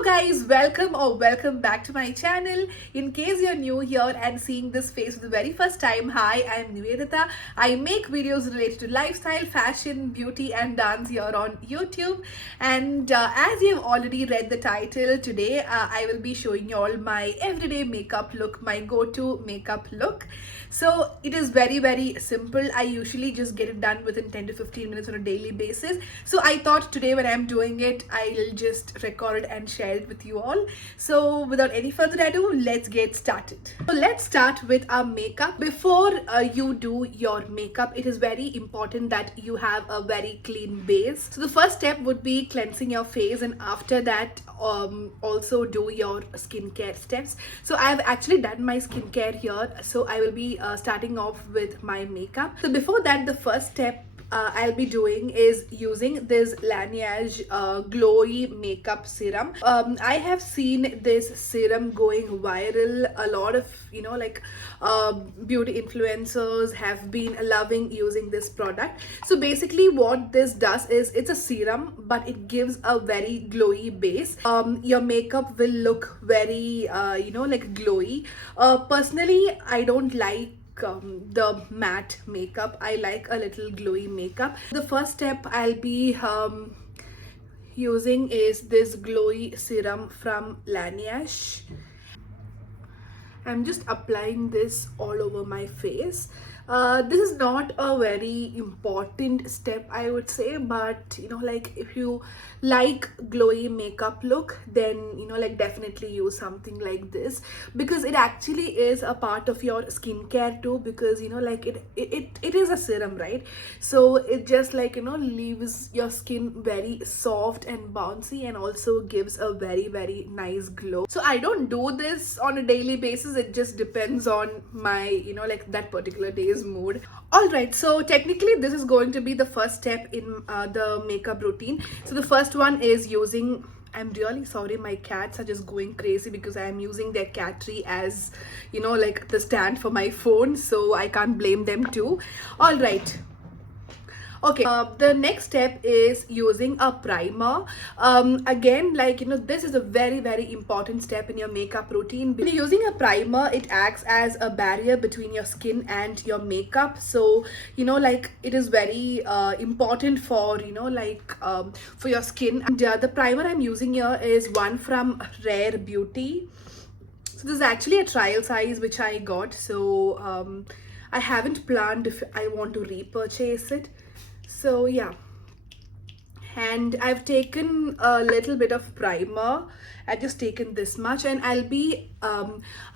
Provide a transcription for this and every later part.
Hello guys, welcome back to my channel. In case you're new here and seeing this face for the very first time, hi, I'm Niveditha. I make videos related to lifestyle, fashion, beauty and dance here on YouTube. And as you've already read the title, today I will be showing you all my everyday makeup look, my go-to makeup look. So it is very simple. I usually just get it done within 10 to 15 minutes on a daily basis. So I thought today when I'm doing it, I'll just record and share it with you all. So without any further ado, let's get started. So let's start with our makeup. Before you do your makeup, it is very important that you have a very clean base. So the first step would be cleansing your face, and after that also do your skincare steps. So I've actually done my skincare here, so I will be starting off with my makeup. So before that, the first step I'll be doing is using this Laneige glowy makeup serum. I have seen this serum going viral. A lot of beauty influencers have been loving using this product. So basically what this does is it's a serum, but it gives a very glowy base. Your makeup will look very glowy. Personally, I don't like the matte makeup. I like a little glowy makeup. The first step I'll be using is this glowy serum from Laneige. I'm just applying this all over my face. This is not a very important step, I would say, but if you like glowy makeup look, then definitely use something like this, because it actually is a part of your skincare too, because it is a serum, right? So it just leaves your skin very soft and bouncy, and also gives a very nice glow. So I don't do this on a daily basis. It just depends on my that particular day's mood. All right, so technically this is going to be the first step in the makeup routine. So the first one is using, I'm really sorry, my cats are just going crazy because I am using their cat tree as the stand for my phone, so I can't blame them too. All right. Okay, the next step is using a primer. Again, this is a very important step in your makeup routine. When you're using a primer, it acts as a barrier between your skin and your makeup. So it is very important for for your skin. And the primer I'm using here is one from Rare Beauty. So this is actually a trial size which I got. So I haven't planned if I want to repurchase it. So yeah, and I've taken a little bit of primer. I've just taken this much, and I'll be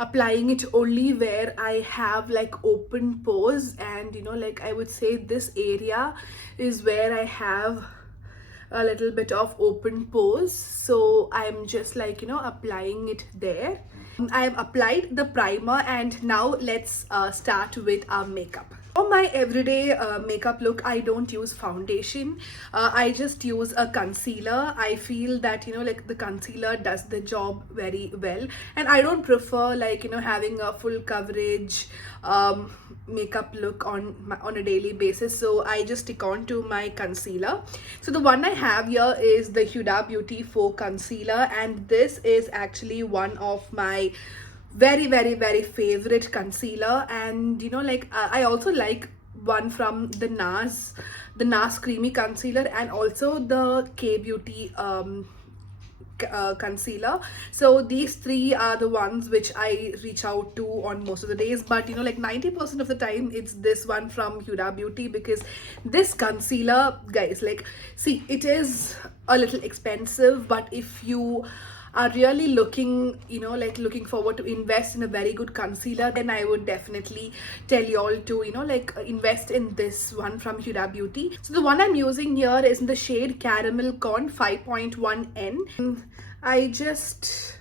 applying it only where I have open pores, and I would say this area is where I have a little bit of open pores. So I'm just applying it there. I've applied the primer, and now let's start with our makeup. For my everyday makeup look, I don't use foundation. I just use a concealer. I feel that the concealer does the job very well, and I don't prefer having a full coverage makeup look on a daily basis. So I just stick on to my concealer. So the one I have here is the Huda Beauty Faux Concealer, and this is actually one of my very favorite concealer. And I also like one from the NARS Creamy Concealer, and also the K Beauty concealer. So these three are the ones which I reach out to on most of the days, but 90% of the time it's this one from Huda Beauty, because this concealer, guys, see, it is a little expensive, but if you are really looking looking forward to invest in a very good concealer, then I would definitely tell you all to invest in this one from Huda Beauty. So the one I'm using here is in the shade Caramel Corn 5.1N. I just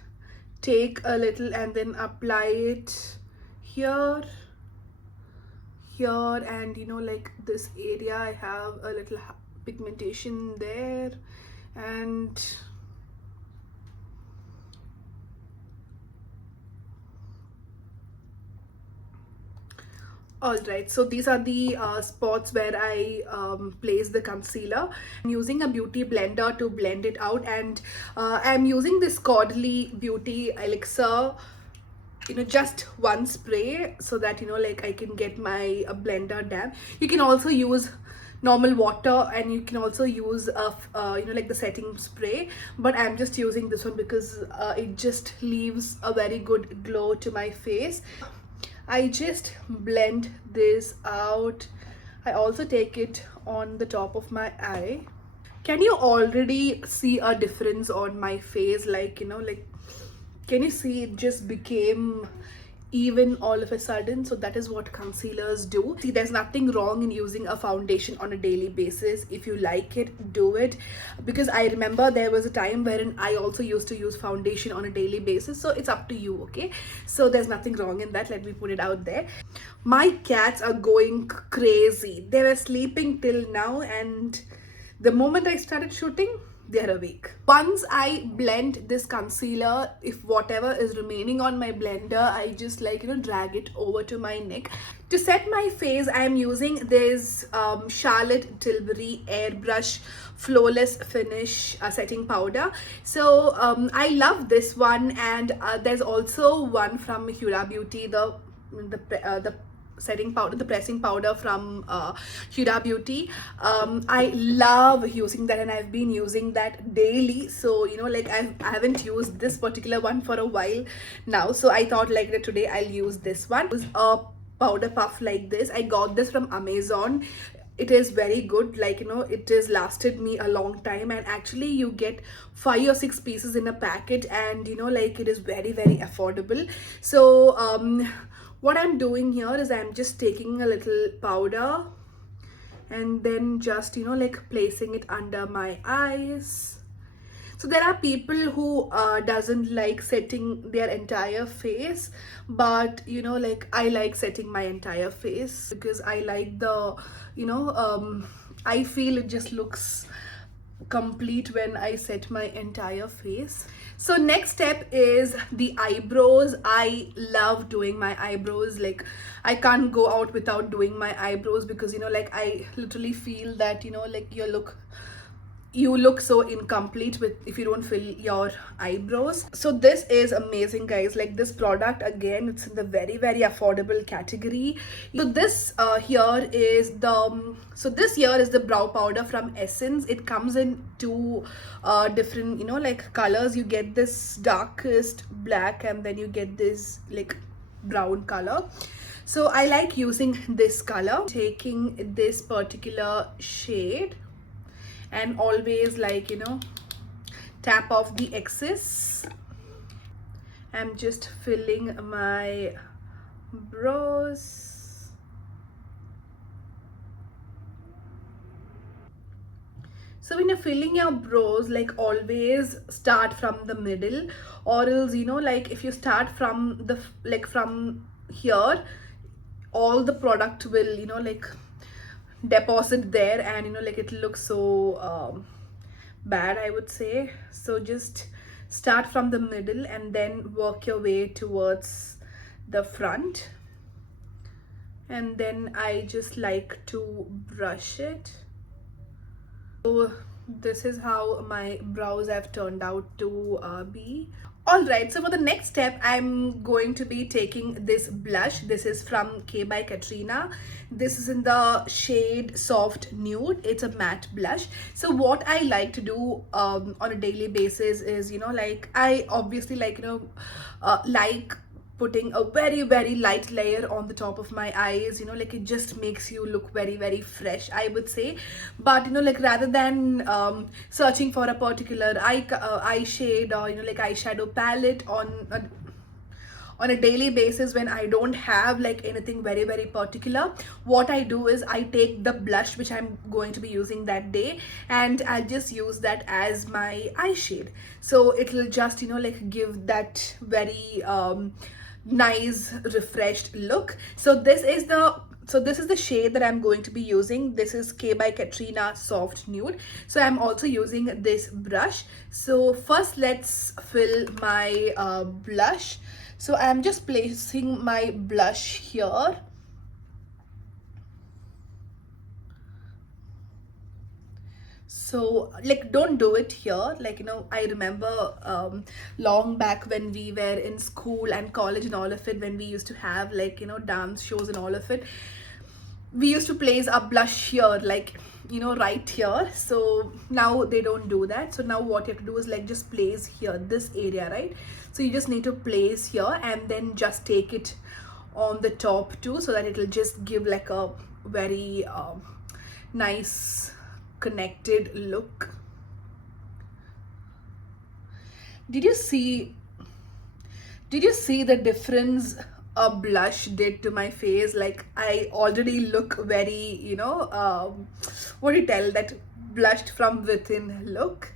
take a little and then apply it here, and this area I have a little pigmentation there, and All right, so these are the spots where I place the concealer. I'm using a beauty blender to blend it out, and I'm using this Caudalie Beauty Elixir, just one spray, so that like I can get my blender damp. You can also use normal water, and you can also use like the setting spray, but I'm just using this one because it just leaves a very good glow to my face. I just blend this out. I also take it on the top of my eye. Can you already see a difference on my face? Like, like, can you see it just became even all of a sudden? So that is what concealers do. See, there's nothing wrong in using a foundation on a daily basis. If you like it, do it. Because I remember there was a time wherein I also used to use foundation on a daily basis. So it's up to you, okay? So there's nothing wrong in that. Let me put it out there. My cats are going crazy. They were sleeping till now, and the moment I started shooting, they're awake. Once I blend this concealer, if whatever is remaining on my blender, I just like drag it over to my neck. To set my face, I am using this Charlotte Tilbury Airbrush Flawless Finish setting powder. So I love this one, and there's also one from Huda Beauty, the setting powder, the pressing powder from Huda Beauty. I love using that, and I've been using that daily. So like I haven't used this particular one for a while now, so I thought like that today I'll use this one. It was a powder puff like this. I got this from Amazon. It is very good, like it has lasted me a long time, and actually you get 5 or 6 pieces in a packet, and like it is very, very affordable. So what I'm doing here is I'm just taking a little powder and then just like placing it under my eyes. So there are people who doesn't like setting their entire face, but like I like setting my entire face because I like the I feel it just looks complete when I set my entire face. So next step is the eyebrows. I love doing my eyebrows. Like I can't go out without doing my eyebrows because like I literally feel that like you look so incomplete with if you don't fill your eyebrows. So this is amazing, guys. Like this product, again, it's in the very, very affordable category. So this here is the brow powder from Essence. It comes in two different like colors. You get this darkest black, and then you get this like brown color. So I like using this color, taking this particular shade, and always like tap off the excess. I'm just filling my brows. So when you're filling your brows, like always start from the middle, or else like if you start from the from here, all the product will like deposit there, and like it looks so bad, I would say. So just start from the middle and then work your way towards the front, and then I just like to brush it. So this is how my brows have turned out to be. Alright, so for the next step, I'm going to be taking this blush. This is from K by Katrina. This is in the shade Soft Nude. It's a matte blush. So what I like to do on a daily basis is, like I obviously like, like putting a very, very light layer on the top of my eyes. Like it just makes you look very, very fresh, I would say. But like rather than searching for a particular eye shade or like eyeshadow palette on a daily basis, when I don't have like anything very, very particular, what I do is I take the blush which I'm going to be using that day, and I just use that as my eye shade. So it will just like give that very nice refreshed look. So this is the shade that I'm going to be using. This is K by Katrina Soft Nude. So I'm also using this brush. So first let's fill my blush. So I'm just placing my blush here, So like don't do it here. Like, I remember long back when we were in school and college and all of it, when we used to have like, dance shows and all of it, we used to place a blush here, like, right here. So now they don't do that. So now what you have to do is like just place here, this area, right? So you just need to place here and then just take it on the top too, so that it'll just give like a very nice connected look. Did you see the difference a blush did to my face? Like, I already look very, what do you tell, that blushed from within look.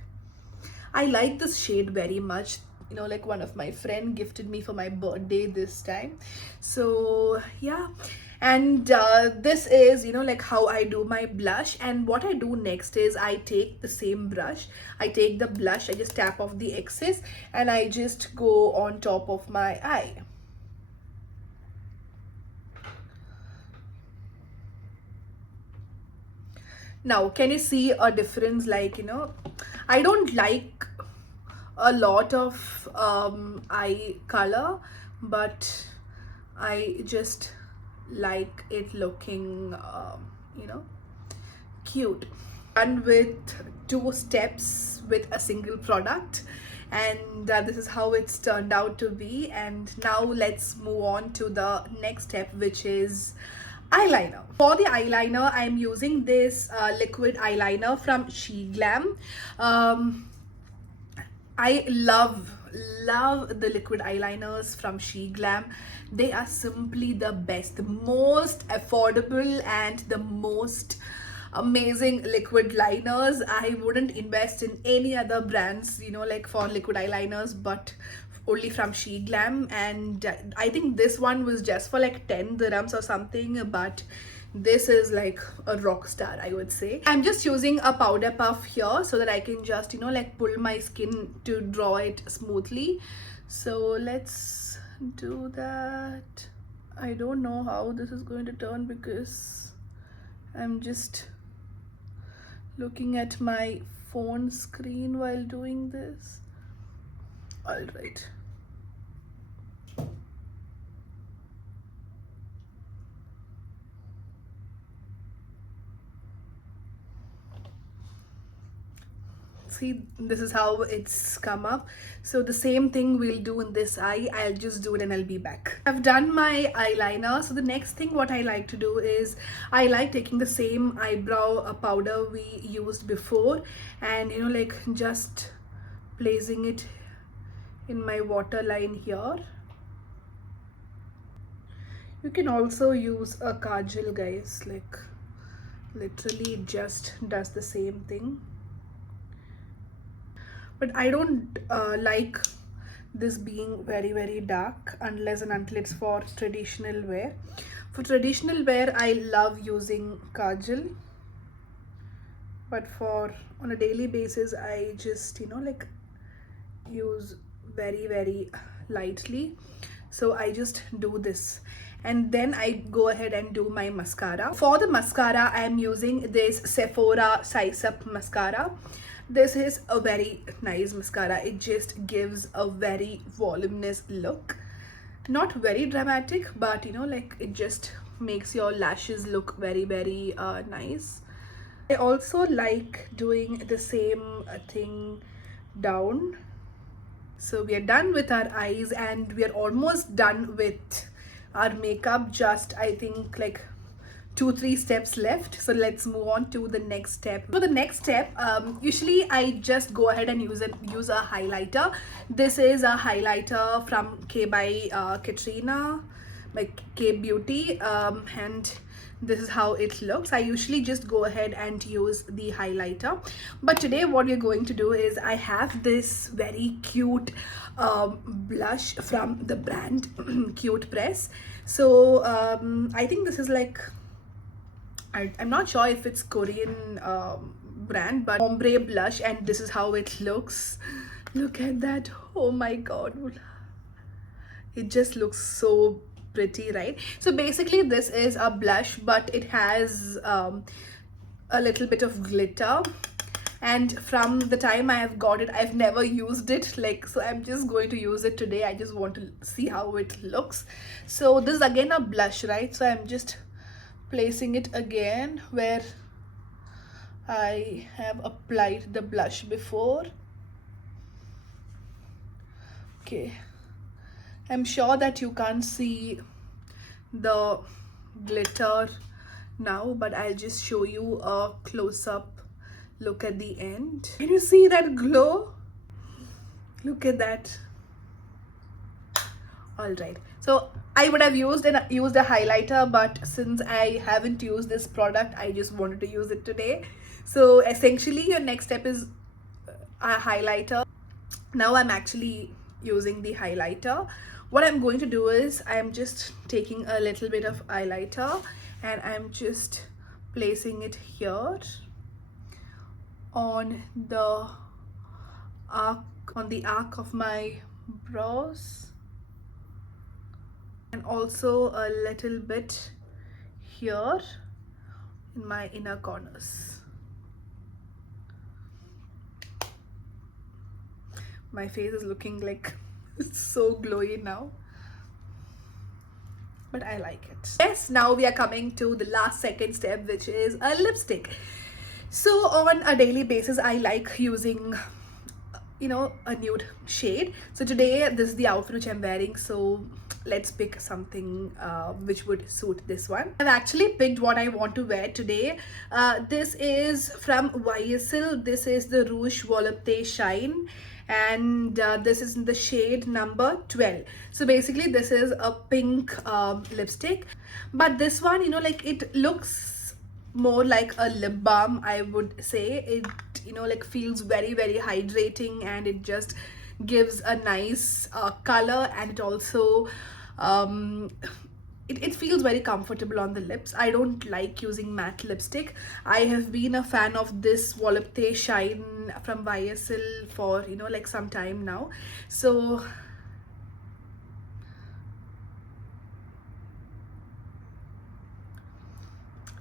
I like this shade very much. Like, one of my friend gifted me for my birthday this time. So yeah, and this is, like how I do my blush. And what I do next is I take the same brush, I take the blush, I just tap off the excess and I just go on top of my eye. Now, can you see a difference? Like, I don't like a lot of eye color, but I just like it looking, cute. Done with 2 steps with a single product, and this is how it's turned out to be. And now let's move on to the next step, which is eyeliner. For the eyeliner, I'm using this liquid eyeliner from She Glam. I love the liquid eyeliners from She Glam. They are simply the best, the most affordable and the most amazing liquid liners. I wouldn't invest in any other brands, like for liquid eyeliners, but only from She Glam. And I think this one was just for like 10 dirhams or something, but this is like a rock star, I would say. I'm just using a powder puff here so that I can just, like pull my skin to draw it smoothly. So let's do that. I don't know how this is going to turn because I'm just looking at my phone screen while doing this. All right. See, this is how it's come up. So the same thing we'll do in this eye. I'll just do it and I'll be back. I've done my eyeliner. So the next thing what I like to do is I like taking the same eyebrow powder we used before and like just placing it in my waterline here. You can also use a kajal, guys. Like, literally it just does the same thing. But I don't like this being very, very dark unless and until it's for traditional wear. For traditional wear, I love using kajal, but for on a daily basis, I just like use very, very lightly. So I just do this and then I go ahead and do my mascara. For the mascara, I am using this Sephora Size Up mascara. This is a very nice mascara. It just gives a very voluminous look. Not very dramatic, but like it just makes your lashes look very, very nice. I also like doing the same thing down. So we are done with our eyes and we are almost done with our makeup. Just I think like 2-3 steps left. So let's move on to the next step. For the next step, usually I just go ahead and use a highlighter. This is a highlighter from K by Katrina, like K Beauty, and this is how it looks. I usually just go ahead and use the highlighter, but today what we're going to do is I have this very cute blush from the brand Cute Press. So I think this is like, I'm not sure if it's Korean brand, but ombre blush, and this is how it looks. Look at that. Oh my god, it just looks so pretty, right? So basically this is a blush, but it has a little bit of glitter. and from the time I have got it, I've never used it, like, so I'm just going to use it today. I just want to see how it looks. So this is again a blush, right? So I'm just placing it again where I have applied the blush before. Okay, I'm sure that you can't see the glitter now, but I'll just show you a close-up look at the end. Can you see that glow? Look at that. All right, so I would have used a highlighter, but since I haven't used this product, I just wanted to use it today. So essentially your next step is a highlighter. Now I'm actually using the highlighter. What I'm going to do is I'm just taking a little bit of highlighter and I'm just placing it here on the arc of my brows, and also a little bit here in my inner corners. My face is looking like it's so glowy now, but I like it. Yes, now we are coming to the last second step, which is a lipstick. So on a daily basis, I like using, you know, a nude shade. So today this is the outfit which I'm wearing, so let's pick something which would suit this one. I've actually picked what I want to wear today. This is from YSL. This is the Rouge Volupté Shine, and this is in the shade number 12. So basically this is a pink lipstick, but this one, you know, like, it looks more like a lip balm, I would say. It, you know, like, feels very, very hydrating, and it just gives a nice color, and it also it feels very comfortable on the lips. I don't like using matte lipstick. I have been a fan of this Volupté Shine from YSL for, you know, like, some time now. So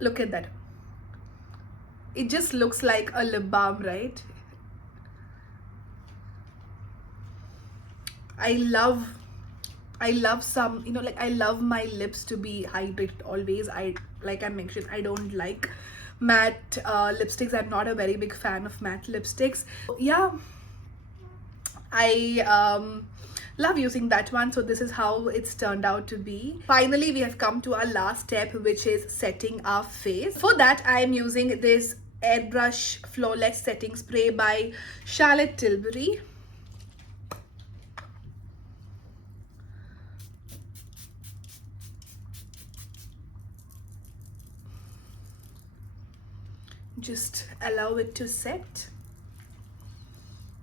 look at that. It just looks like a lip balm, right? I love some, you know, like, I love my lips to be hydrated always. Like I mentioned, I don't like matte lipsticks. I'm not a very big fan of matte lipsticks. Yeah, I love using that one. So this is how it's turned out to be. Finally, we have come to our last step, which is setting our face. For that, I am using this Airbrush Flawless Setting Spray by Charlotte Tilbury. Just allow it to set.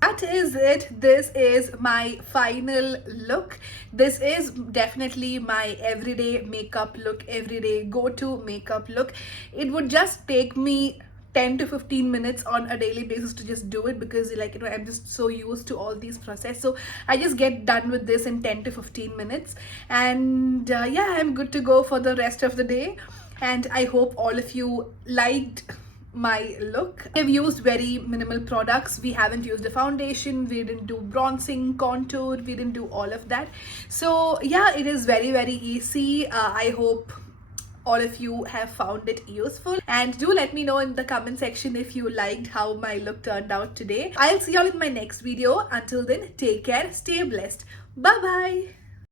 That is it. This is my final look. This is definitely my everyday makeup look, everyday go-to makeup look. It would just take me 10 to 15 minutes on a daily basis to just do it, because, like, you know, I'm just so used to all these process. So I just get done with this in 10 to 15 minutes, and yeah, I'm good to go for the rest of the day. And I hope all of you liked my look. We've used very minimal products. We haven't used a foundation, we didn't do bronzing, contour, we didn't do all of that. So yeah, it is very, very easy. I hope all of you have found it useful, and do let me know in the comment section if you liked how my look turned out today. I'll see y'all in my next video. Until then, take care, stay blessed, bye bye.